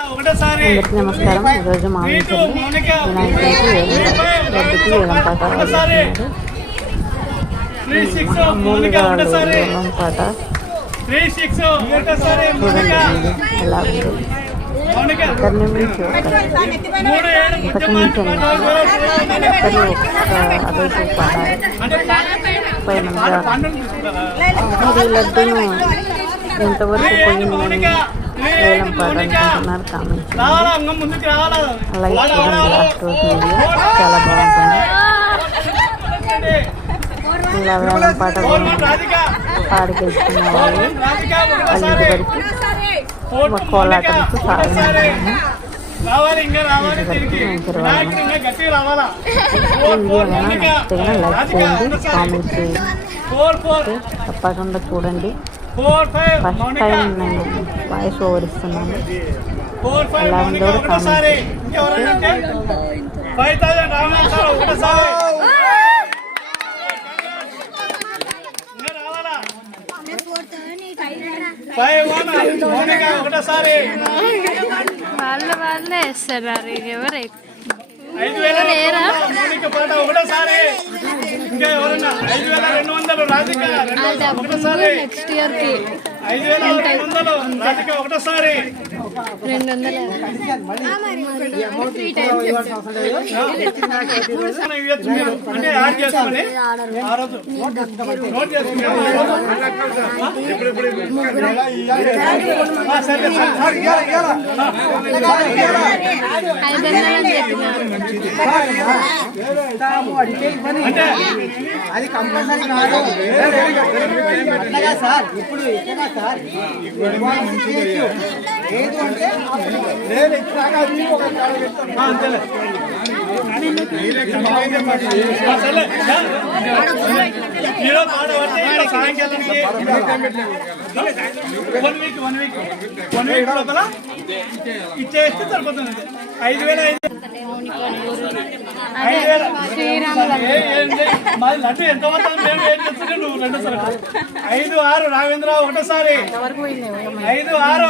అందరికీ నమస్కారం. ఈరోజు మా వినాయకుడికి గడ్డికి వేలం పాట ఒకటేసారి వాడుతున్నారు త్రీ సిక్స్ మౌనిక మామూలుగా ఒకటేసారి వేలం పాట త్రీ సిక్స్ ఒకటేసారి మౌనిక చూడండి ఎలా ఉంటుంది మౌనిక ఒకరి నుంచి ఒకరు మూడు నుంచి ఒకరు అదే అంటే పైన ఈ లడ్డూను ఎంతవరకు పోయింది అలాగే చూడండి లాస్ట్ రోజు వీడియో చాలా బాగుంటుంది. ఇలా వేలం పాట ఫోర్ వన్ రాధిక. పాడి గెలుచుకున్న ఫోర్ వాళ్ళు వాళ్ళ ఇంటి వరకు కోలాటంతో రావాలి ఇంకా రావాలి తిరిగి. వినాయకుడు ఇంకా గట్టిగా రావాలా? లైక్ చేయండి కామెంట్ చేయండి. ఫోర్ తప్పకుండా చూడండి. ఫస్ట్ టైం నేను వాయిస్ ఓవర్ ఇస్తున్నాను. మౌనిక ఒకటేసారి వాళ్ళ వాళ్ళే వేస్తున్నారు ఎవరు? ఐదు వేల మౌనిక పాట ఒకటేసారి. ఇంకా ఎవరన్నా? ఐదు వేల రెండు వందలు రాధిక రెండు వందలు ఒకటేసారి. నెక్స్ట్ ఇయర్కి. ఐదు వేల రెండు వందలు రాధిక ఒకటేసారి. రెండు అంటే అది కంపల్సరీ కాదు సార్ ఇప్పుడు ఎట్లా సార్ అంటే లేదు ఇట్లాగా అది ఒక కాడ పెడతాం. ఆ, అంతేలే ఆ, సర్లే. ఈరోజు పాట పడితే ఇంకా సాయంకాలానికి one week one week one week లోపల ఇచ్చేస్తే సరిపోతుంది ఐదు వేల లడ్డు ఎంత నువ్వు రెండోసారి ఆరు రాఘవేంద్ర ఒకటోసారి ఐదు ఆరు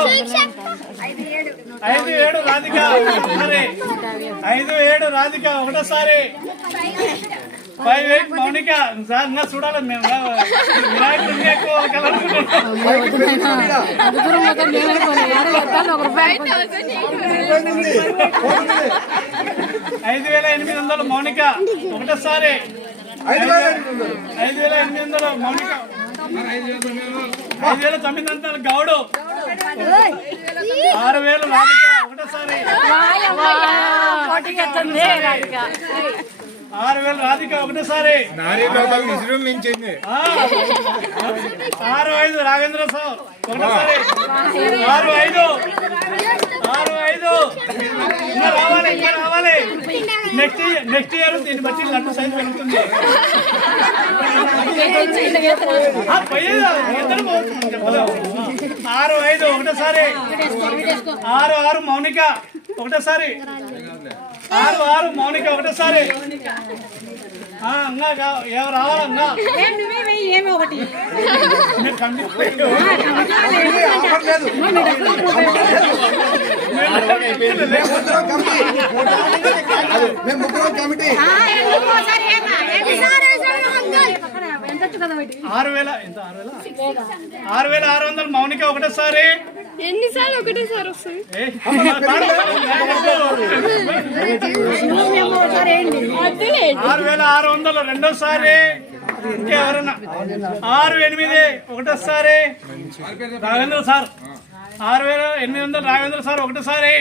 ఐదు ఏడు రాధిక ఐదు ఏడు రాధిక ఒకటోసారి. Five eight Mounika. సార్ ఇంకా చూడాలి మేము వినాయకుడు ఎక్కువ ఐదు వేల ఎనిమిది వందలు మౌనిక ఒకటోసారి. ఐదు వేల ఎనిమిది వందలు మౌనిక. ఐదు వేల తొమ్మిది వందలు గౌడు. ఆరు వేలు రాధిక ఒకటోసారి. ఆరు వేలు రాధిక ఒకటోసారి ఆ. ఆరు ఐదు రాఘవేంద్ర సార్ ఒకటోసారి. ఆరు ఐదు. ఆరు ఐదు. రావాలి. నెక్స్ట్ నెక్స్ట్ ఇయర్ దీన్ని బట్టి లడ్డు సైజ్ పెరుగుతుంది. ఆరు ఐదు ఒకటోసారి. ఆరు ఆరు మౌనిక ఒకటోసారి. ఆరు ఆరు మౌనిక ఒకటోసారి. రావాలన్నా ఆరు వేల ఎంత ఆరు వేల ఆరు వేల ఆరు వందలు మౌనిక ఒకటేసారి. ఎన్నిసార్లు ఒకటేసారి వస్తుంది ఆరు వేల ఆరు వందలు రెండోసారి. ఇంకెవరన్నా? ఆరు ఎనిమిది ఒకటోసారి. రాఘవేంద్ర సార్. ఆరు వేల ఎనిమిది వందలు రాఘవేంద్ర సార్ ఒకటోసారి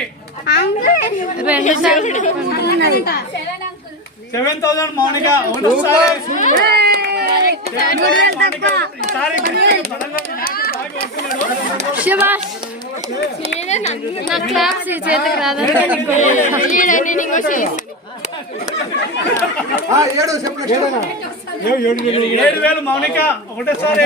సెవెన్ థౌసండ్ మౌనిక ఒకటోసారి. శబాష్ నా చేతికి రాదు ఆ, ఏడు వేలు మౌనిక ఒకటేసారి.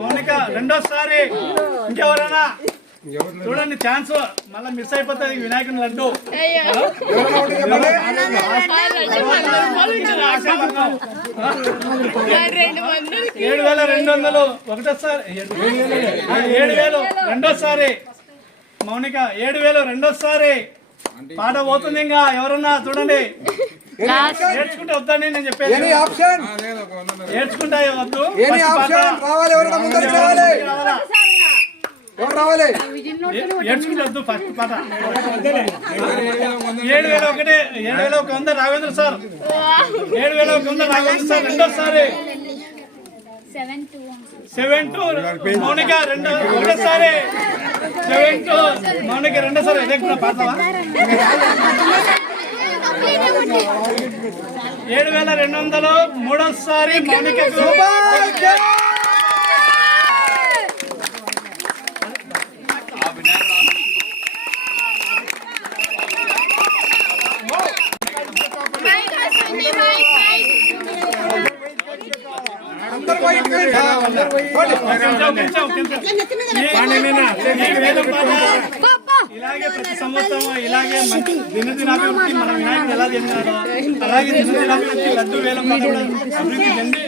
మౌనిక రెండోసారి. ఇంకెవరైనా? చూడండి ఛాన్స్. మళ్ళీ మిస్ అయిపోతుంది వినాయకుని లడ్డు. ఏడు వేల రెండు వందలు. ఒకటోసారి. ఏడు వేలు. రెండోసారి. మౌనిక ఏడు వేలు. రెండోసారి. పాట పోతుంది ఇంకా. ఎవరన్నా చూడండి. ఏడ్చుకుంటే వద్దని నేను చెప్పేది. ఏడ్చుకుంటా వద్దు. రావాలి ఎవరైనా ముందరికి రావాలి రావాలా? ఎవరు రావాలి. ఏ- ఏడ్చుకుంటే వద్దు ఫస్ట్ పాట ఏడు వేల ఒకటి ఏడు వేల ఒక వంద రాఘవేంద్ర సార్. ఏడు వేల ఒక వంద రాఘవేంద్ర సార్ రెండోసారి. సెవెన్ టూ మౌనిక రెండో ఒకటోసారి. సెవెన్ టూ మౌనిక రెండోసారి. కూడా పాడతావా? ఏడు వేల రెండు వందలు మూడోసారి మౌనిక ఇలాగే ప్రతి సంవత్సరం ఇలాగే మంచి దినదినాభివృద్ధి మన వినాయకుడు ఎలా చెందాడో అలాగే దినదినాభివృద్ధి లడ్డు వేలం కూడా అభివృద్ధి చెంది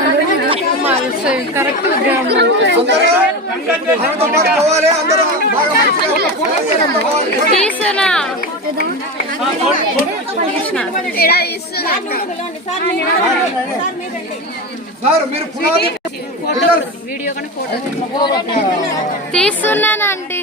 కరెక్ట్ మనతో కరెక్ట్ తీసునా? సార్ వీడియో కానీ ఫోటో తీస్తున్నానండి.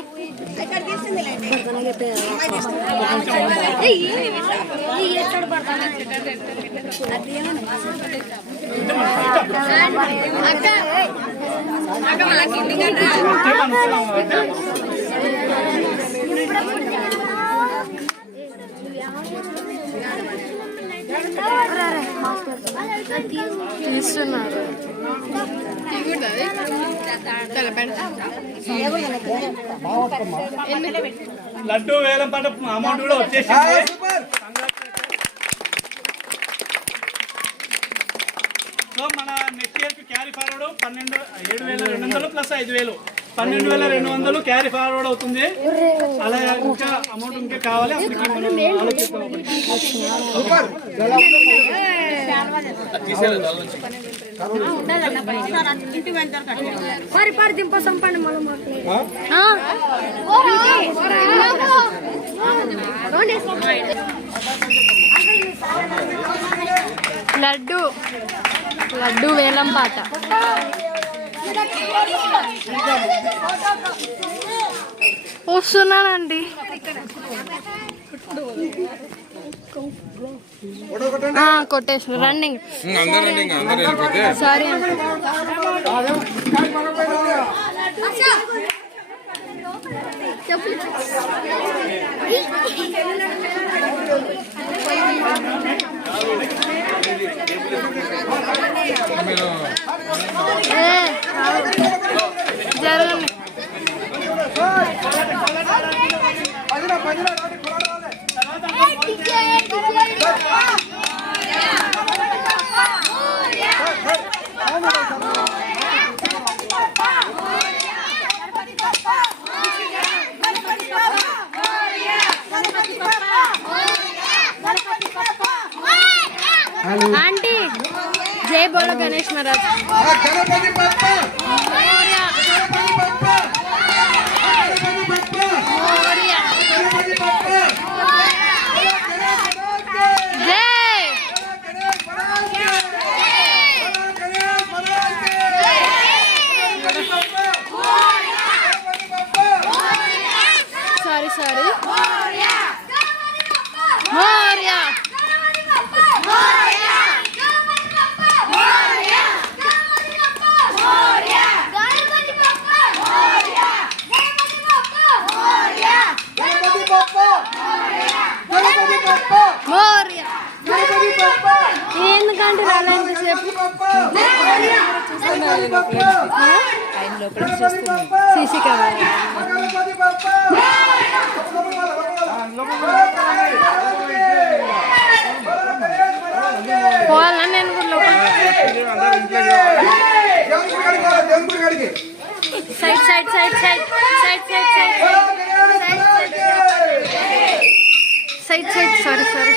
తీస్తున్నారు లడ్డు వేలం పంట అమౌంట్ కూడా వచ్చేసి సో మన నెక్స్ట్ ఇయర్కి క్యారీ ఫార్వర్డ్ పన్నెండు ఏడు వేల రెండు వందలు ప్లస్ ఐదు వేలు. పన్నెండు వేల రెండు వందలు క్యారీ ఫార్వర్డ్ అవుతుంది. అలా ఇంకా అమౌంట్ ఇంకా కావాలి. అప్పటికి మనం ఆలోచిస్తాం సూపర్ మరి పడి దింప సంపండి మనం లడ్డు. లడ్డు వేలం పాట వస్తున్నానండి. కొట్టేసిన. రన్నింగ్. సారీ అండి. గణేష్ మహారాజ్. ఆయన లోపల సీసీ కెమెరా పోవాలన్నా నేను కూడా లోపల side side side side side side side side side sorry sorry